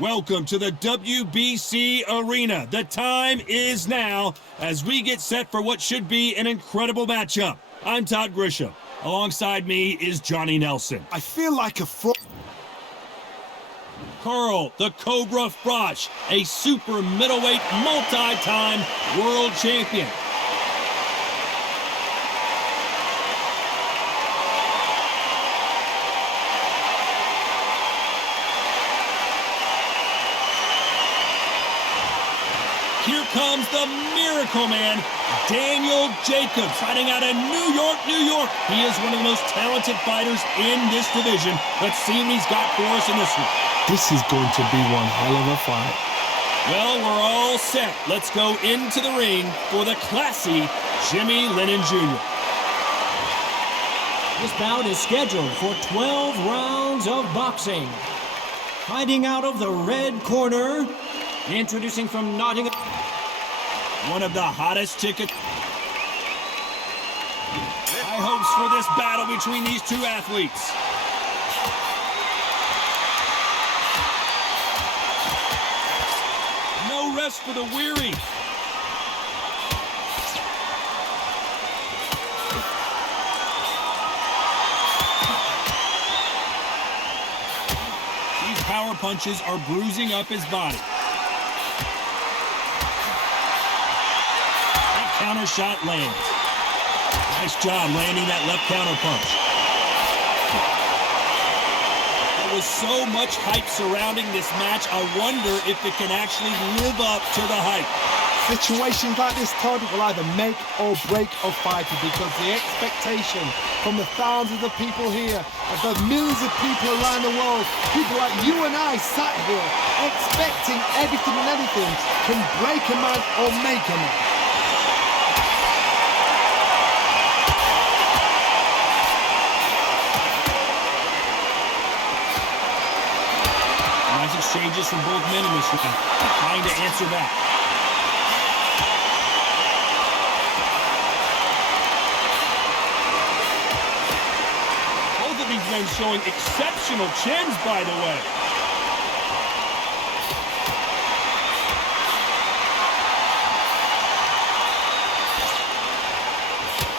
Welcome to the WBC Arena. The time is now as we get set for what should be an incredible matchup. I'm Todd Grisham. Alongside me is Johnny Nelson. I feel like a Froch. Carl, the Cobra Froch, a super middleweight multi-time world champion. Here comes the Miracle Man, Daniel Jacobs, fighting out of New York, New York. He is one of the most talented fighters in this division. Let's see what he's got for us in this one. This is going to be one hell of a fight. Well, we're all set. Let's go into the ring for the classy Jimmy Lennon Jr. This bout is scheduled for 12 rounds of boxing. Fighting out of the red corner, introducing from Nottingham, one of the hottest tickets. High hopes for this battle between these two athletes. No rest for the weary. These power punches are bruising up his body. Counter shot lands. Nice job landing that left counter punch. There was so much hype surrounding this match. I wonder if it can actually live up to the hype. Situations like this, Todd, will either make or break a fighter, because the expectation from the thousands of people here, of the millions of people around the world, people like you and I sat here expecting everything and anything, can break a man or make a man. Nice exchanges from both men in this one, trying to answer back. Both of these men showing exceptional chins, by the way.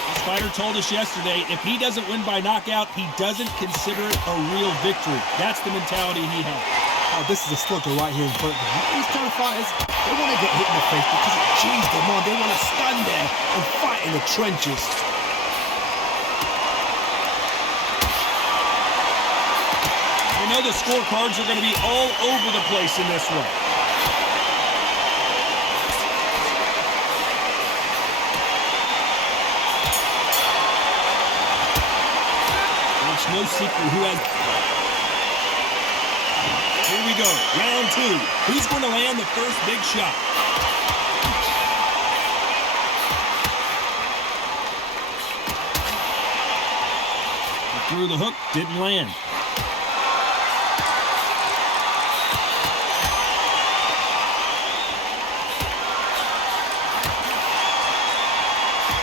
This fighter told us yesterday, if he doesn't win by knockout, he doesn't consider it a real victory. That's the mentality he has. Oh, this is a slugger right here in front of them. These kind of fighters, they want to get hit in the face because it cheers them on. They want to stand there and fight in the trenches. You know the scorecards are going to be all over the place in this one. It's no secret who has... Here we go, round two. Who's going to land the first big shot? He threw the hook, didn't land.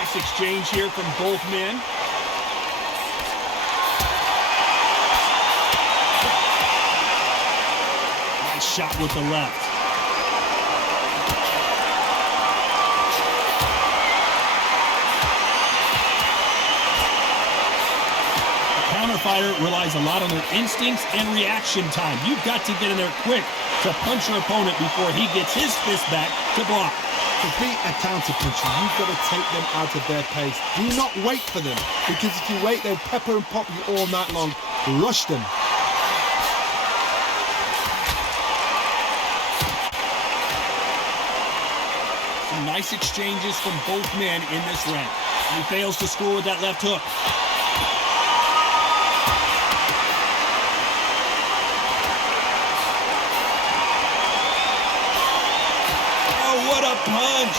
Nice exchange here from both men. Shot with the left. The counter fighter relies a lot on their instincts and reaction time. You've got to get in there quick to punch your opponent before he gets his fist back to block. To beat a counter puncher, you've got to take them out of their pace. Do not wait for them, because if you wait, they'll pepper and pop you all night long. Rush them. Nice exchanges from both men in this round. He fails to score with that left hook. Oh, what a punch!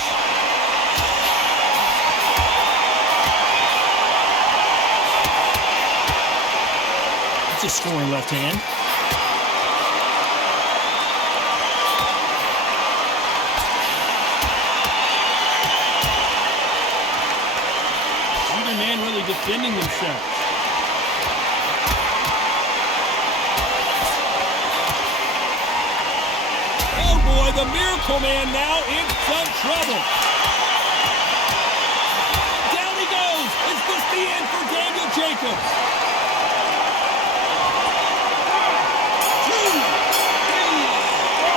It's a scoring left hand. Defending themselves. the Miracle Man now in some trouble. Down he goes. Is this the end for Daniel Jacobs? 2, 3, 4,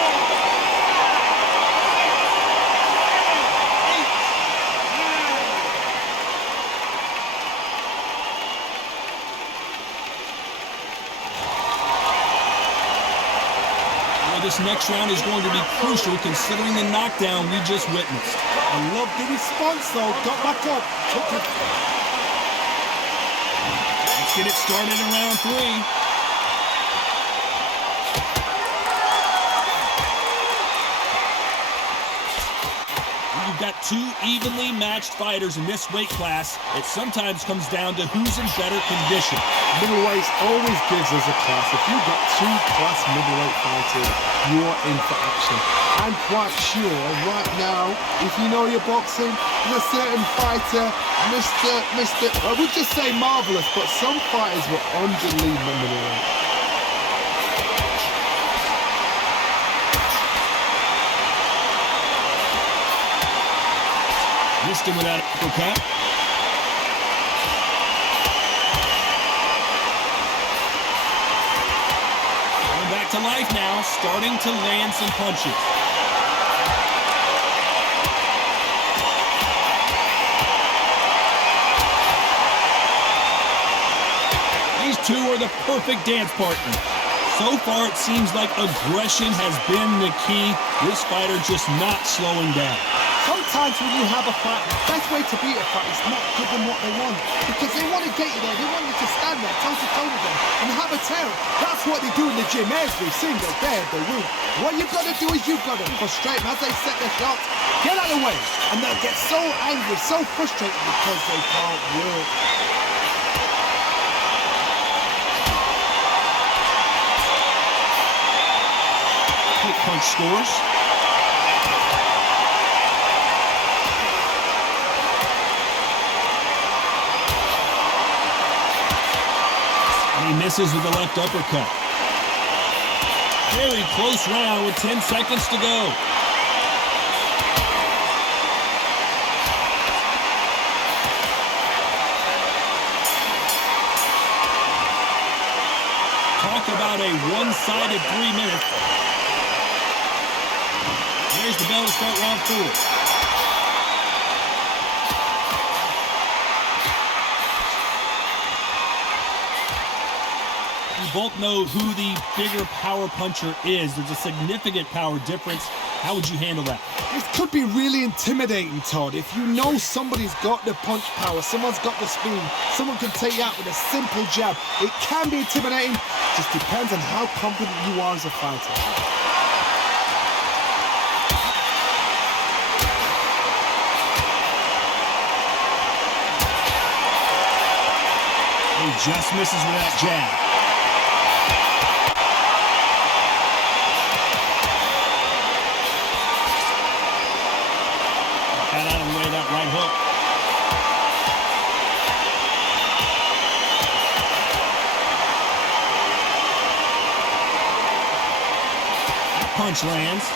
8, 9. This next round is going to be crucial considering the knockdown we just witnessed. I love the response though. Got back up. Took it. Let's get it started in round 3. You've got two evenly matched fighters in this weight class. It sometimes comes down to who's in better condition. Middleweights always gives us a class. If you've got two class middleweight fighters, you're in for action. I'm quite sure right now, if you know your boxing, there's a certain fighter, I would just say marvelous, but some fighters were unbelievable middleweight. Missed him without an uppercut. Going back to life now, starting to land some punches. These two are the perfect dance partners. So far, it seems like aggression has been the key. This fighter just not slowing down. Sometimes when you have a fight, the best way to beat a fight is not give them what they want. Because they want to get you there. They want you to stand there toe-to-toe with them and have a tear. That's what they do in the gym every single day of the week. What you've got to do is you've got to frustrate them as they set their shots. Get out of the way. And they'll get so angry, so frustrated because they can't work. Quick punch scores. He misses with the left uppercut. Very close round with 10 seconds to go. Talk about a one-sided 3 minutes. There's the bell to start round 4. Both know who the bigger power puncher is. There's a significant power difference. How would you handle that? This could be really intimidating, Todd. If you know somebody's got the punch power, someone's got the speed, someone can take you out with a simple jab. It can be intimidating. Just depends on how confident you are as a fighter. He just misses with that jab. Right hook. That punch lands.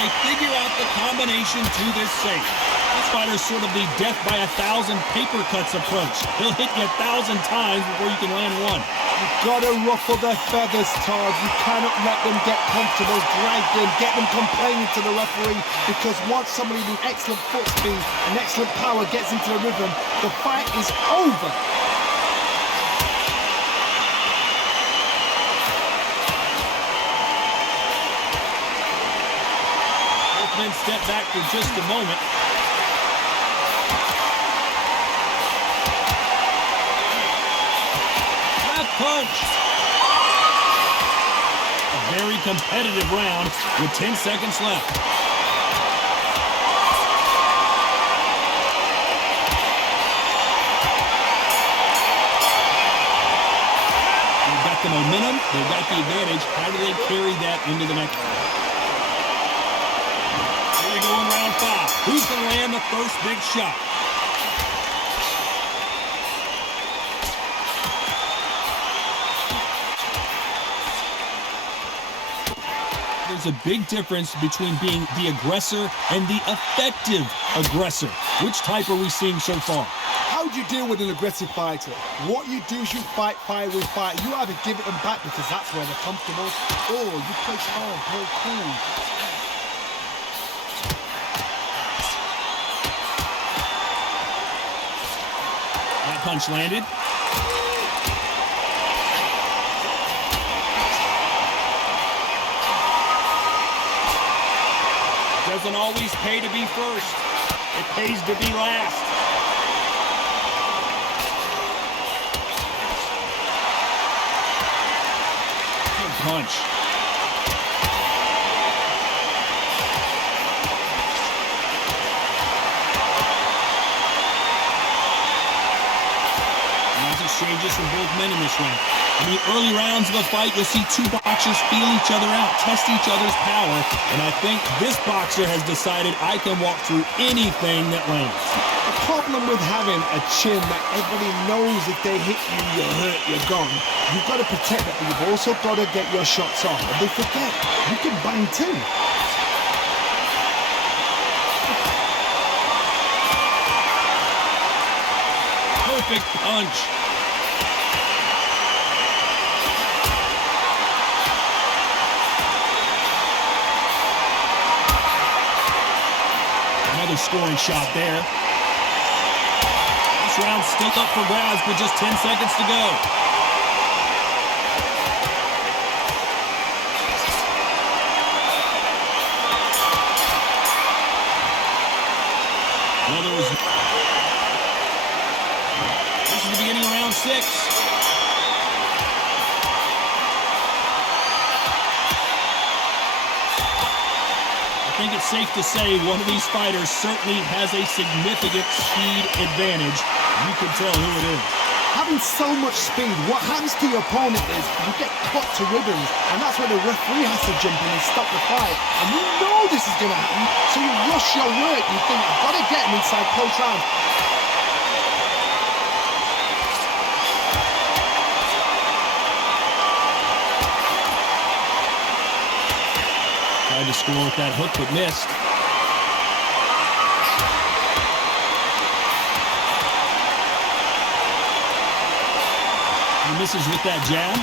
They figure out the combination to this safe. This fighter's sort of the death by 1,000 paper cuts approach. He'll hit you 1,000 times before you can land one. You've got to ruffle their feathers, Todd. You cannot let them get comfortable, drag them, get them complaining to the referee, because once somebody with excellent foot speed and excellent power gets into the rhythm, the fight is over. Both men step back for just a moment. Punch. A very competitive round with 10 seconds left. They've got the momentum, they've got the advantage. How do they carry that into the next round? Here we go in round 5. Who's going to land the first big shot? there's a big difference between being the aggressor and the effective aggressor. Which type are we seeing so far? How do you deal with an aggressive fighter? What you do is you fight fire with fire. You either give it them back because that's where they're comfortable, or you play calm, play cool. That punch landed. Doesn't always pay to be first. It pays to be last. Good punch. Nice exchanges from both men in this round. In the early rounds of a fight, you'll see two boxers feel each other out, test each other's power, and I think this boxer has decided I can walk through anything that lands. The problem with having a chin that everybody knows if they hit you, you're hurt, you're gone. You've got to protect that, but you've also got to get your shots off. And they forget, you can bang too. Perfect punch. Another scoring shot there. This round's still up for grabs with just 10 seconds to go. This is the beginning of round 6. I think it's safe to say one of these fighters certainly has a significant speed advantage. You can tell who it is. Having so much speed, what happens to your opponent is you get cut to ribbons, and that's where the referee has to jump in and stop the fight. And you know this is going to happen, so you rush your work. You think, I've got to get him inside close rounds. Tried to score with that hook, but missed. He misses with that jab.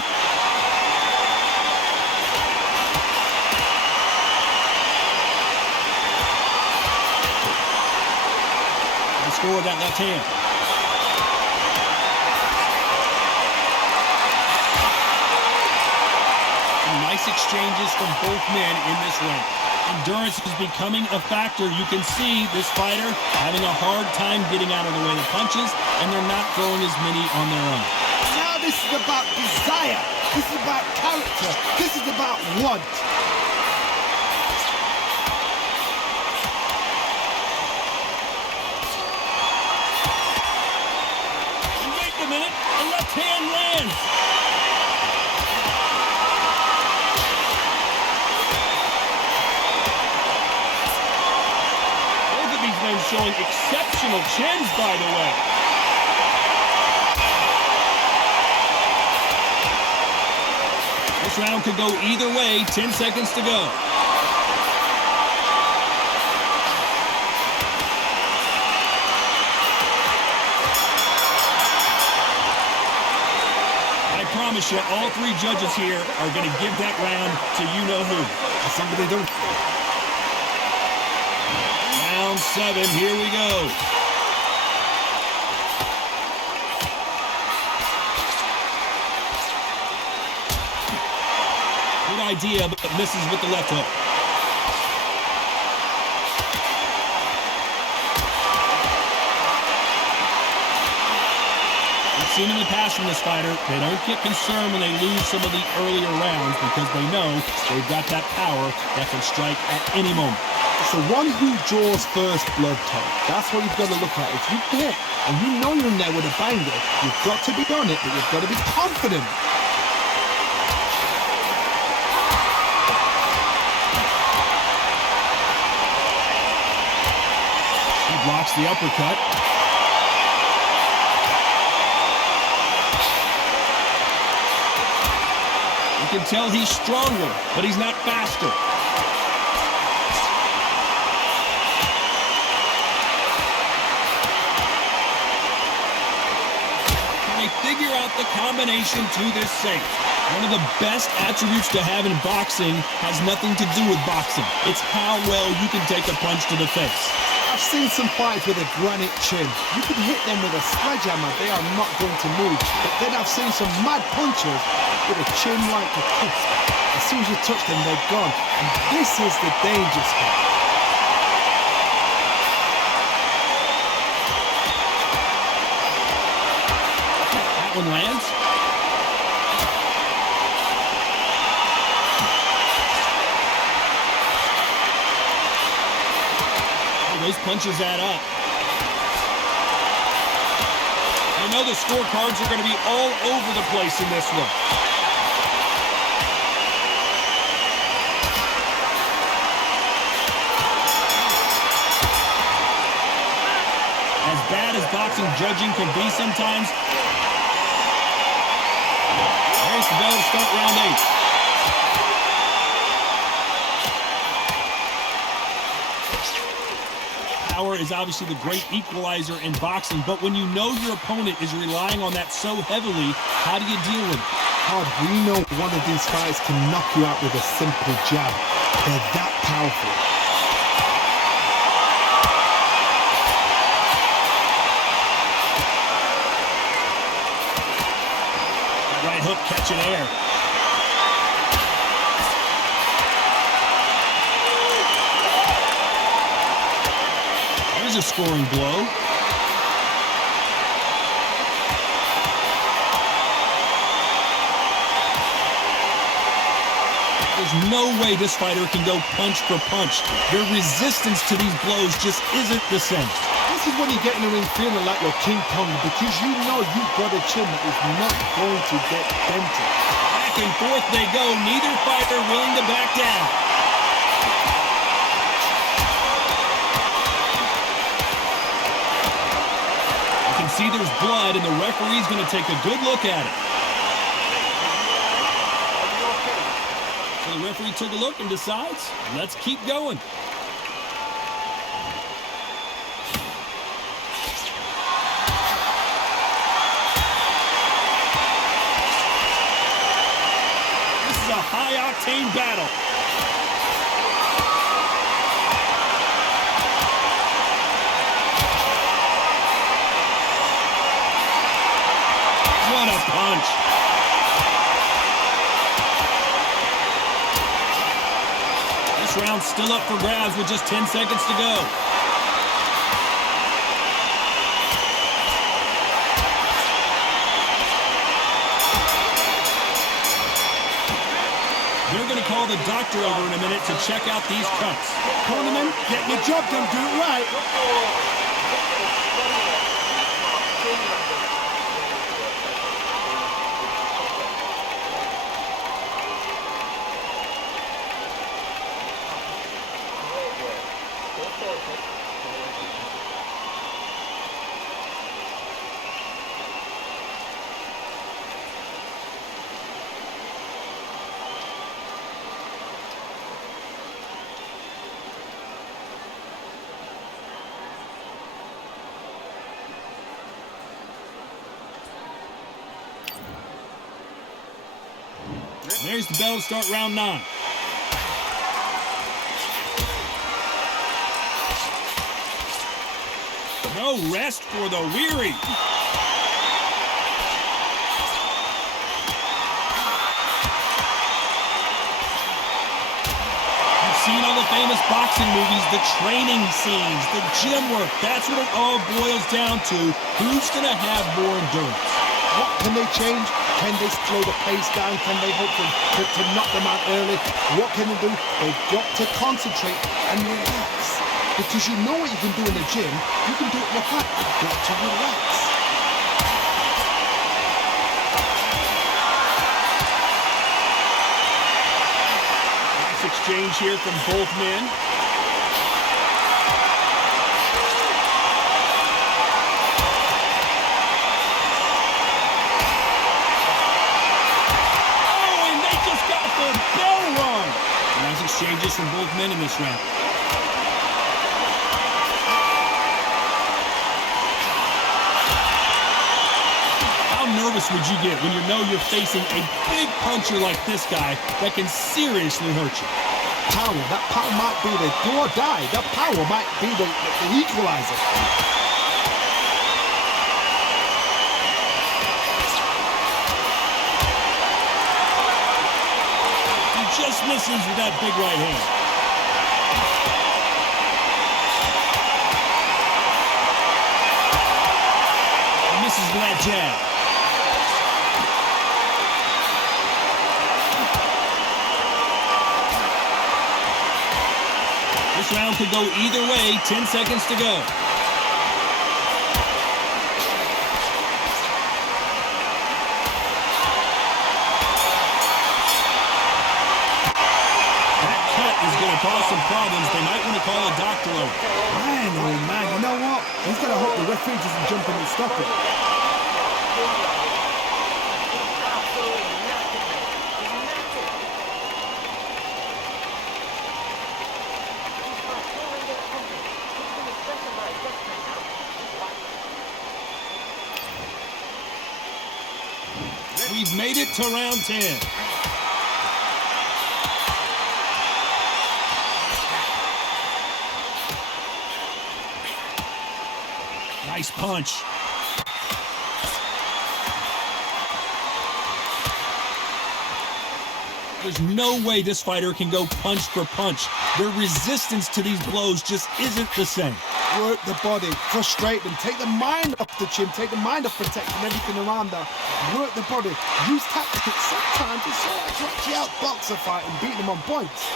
The score with that left hand. Nice exchanges from both men in this round. Endurance is becoming a factor. You can see this fighter having a hard time getting out of the way of punches, and they're not throwing as many on their own. Now this is about desire. This is about character. This is about want. Wait a minute, the left hand lands. Showing exceptional chins, by the way. This round could go either way. 10 seconds to go. I promise you, all three judges here are going to give that round to you-know-who. Somebody don't. Round 7, here we go. Good idea, but misses with the left hook. We've seen in the past from this fighter, they don't get concerned when they lose some of the earlier rounds because they know they've got that power that can strike at any moment. It's the one who draws first blood, Tom. That's what you've got to look at. If you hit and you know you're in there with a banger, you've got to be on it, but you've got to be confident. He blocks the uppercut. You can tell he's stronger, but he's not faster. They figure out the combination to this safe. One of the best attributes to have in boxing has nothing to do with boxing. It's how well you can take a punch to the face. I've seen some fights with a granite chin. You can hit them with a sledgehammer, they are not going to move. But then I've seen some mad punchers with a chin like a crisp. As soon as you touch them, they're gone. And this is the danger spot. That one lands. Those punches add up. I know the scorecards are going to be all over the place in this one. As bad as boxing judging can be sometimes, there's the bell to start round 8. Power is obviously the great equalizer in boxing, but when you know your opponent is relying on that so heavily, how do you deal with it? Hard, we know one of these fighters can knock you out with a simple jab. They're that powerful. Right hook catching air. A scoring blow. There's no way this fighter can go punch for punch. Their resistance to these blows just isn't the same. This is when you get in the ring feeling like you're King Kong because you know you've got a chin that is not going to get dented. Back and forth they go, neither fighter willing to back down. See, there's blood, and the referee's going to take a good look at it. So the referee took a look and decides, let's keep going. This is a high-octane battle. What a punch. This round's still up for grabs with just 10 seconds to go. They're going to call the doctor over in a minute to check out these cuts. Cornerman, get your job done, do it right. There's the bell to start round 9. No rest for the weary. You've seen all the famous boxing movies, the training scenes, the gym work. That's what it all boils down to. Who's going to have more endurance? What can they change? Can they slow the pace down? Can they hope to knock them out early? What can they do? They've got to concentrate and relax. Because you know what you can do in the gym, you can do it in the fight. You've got to relax. Nice exchange here from both men. exchanges from both men in this round. How nervous would you get when you know you're facing a big puncher like this guy that can seriously hurt you? Power, that power might be the do or die. That power might be the equalizer. Just misses with that big right hand. He misses with that jab. This round could go either way. 10 seconds to go. Cause some problems. They might want to call a doctor over. Man, oh man, you know what? He's got to hope the referee doesn't jump in and stop it. We've made it to round 10. Nice punch. There's no way this fighter can go punch for punch. Their resistance to these blows just isn't the same. Work the body, frustrate them, take the mind off the chin, take the mind off protecting everything around them. Work the body, use tactics sometimes to actually outbox a fight and beat them on points.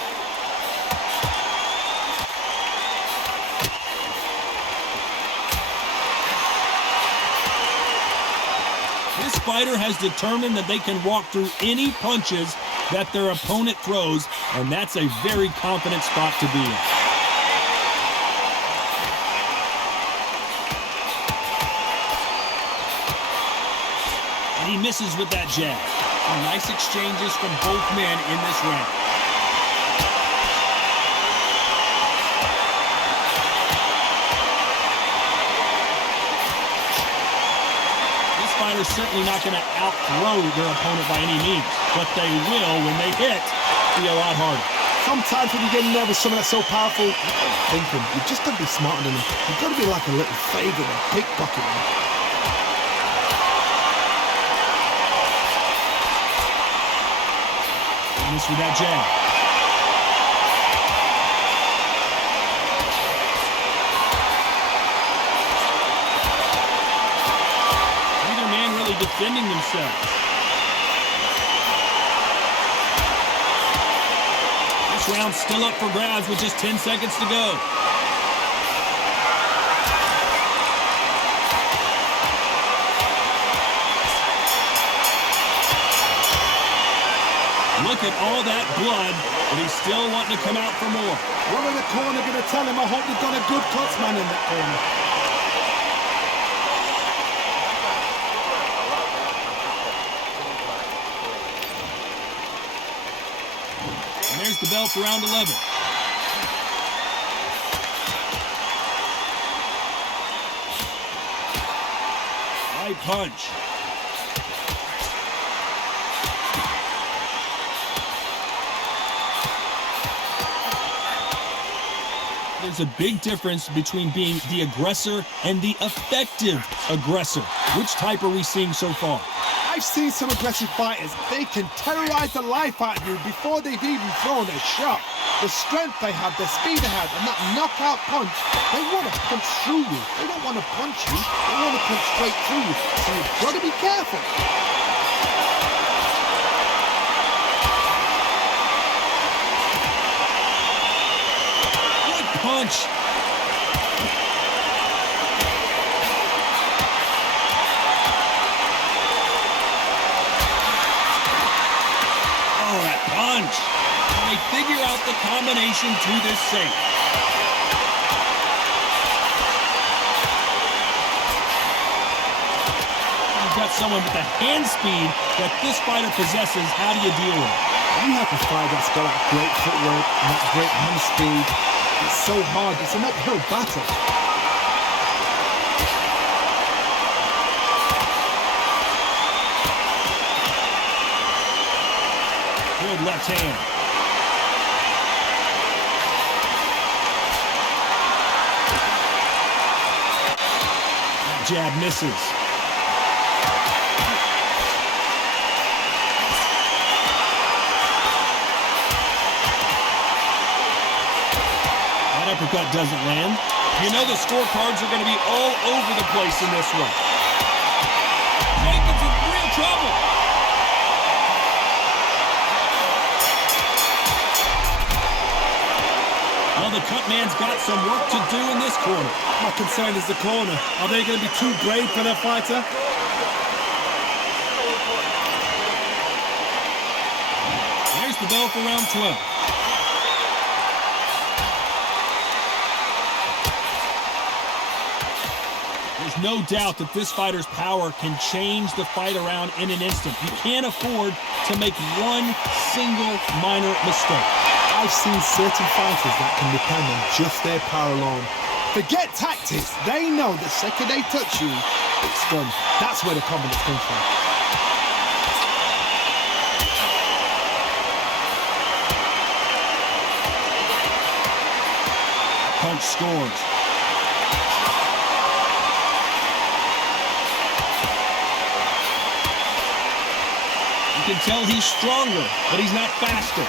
This fighter has determined that they can walk through any punches that their opponent throws, and that's a very confident spot to be in. And he misses with that jab. Some nice exchanges from both men in this round. Fighters certainly not going to outthrow their opponent by any means, but they will, when they hit, be a lot harder. Sometimes when you get in there with someone that's so powerful, thinking, you've just got to be smarter than them. You've got to be like a little faggot or pickpocketing. Miss with that jab. Defending themselves. This round's still up for grabs with just 10 seconds to go. Look at all that blood, but he's still wanting to come out for more. What in the corner going to tell him? I hope they've got a good cutsman in that corner. There's the bell for round 11. Right punch. There's a big difference between being the aggressor and the effective aggressor. Which type are we seeing so far? I've seen some aggressive fighters. They can terrorize the life out of you before they've even thrown a shot. The strength they have, the speed they have, and that knockout punch, they want to punch through you. They don't want to punch you. They want to punch straight through you. So you've got to be careful. Good punch. Punch. And they figure out the combination to this safe. He's got someone with the hand speed that this fighter possesses, how do you deal with it? You have to fight that's got that great footwork and that great hand speed. It's so hard. It's an uphill battle. Good left hand. That jab misses. That uppercut doesn't land. You know the scorecards are going to be all over the place in this one. Jacobs in real trouble. Well, the cut man's got some work to do in this corner. My concern is the corner. Are they going to be too brave for their fighter? There's the bell for round 12. There's no doubt that this fighter's power can change the fight around in an instant. You can't afford to make one single minor mistake. I've seen certain fighters that can depend on just their power alone. Forget tactics. They know the second they touch you, it's done. That's where the confidence comes from. Punch scores. You can tell he's stronger, but he's not faster.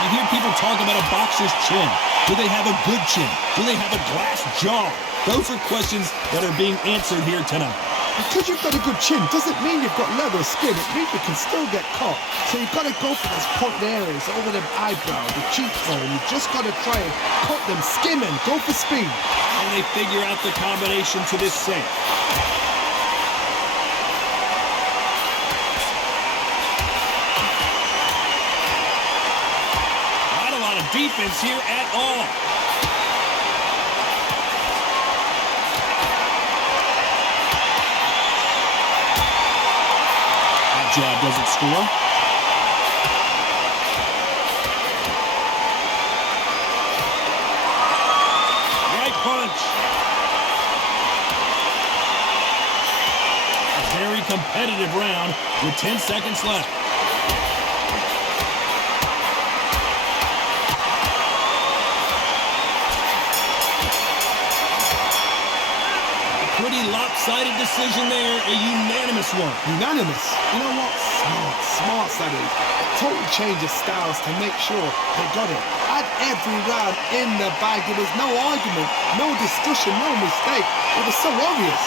You hear people talk about a boxer's chin. Do they have a good chin? Do they have a glass jaw? Those are questions that are being answered here tonight. Because you've got a good chin doesn't mean you've got leather skin. It means you can still get caught. So you've got to go for those pointed areas over the eyebrow, the cheekbone. You've just got to try and cut them, skim and go for speed. And they figure out the combination to this safe. Not a lot of defense here at all. Jab doesn't score. Right punch. A very competitive round with 10 seconds left. Pretty lopsided decision there, a unanimous one. Unanimous. You know what? Smart that is. Total change of styles to make sure they got it. Had every round in the bag. There was no argument, no discussion, no mistake. It was so obvious.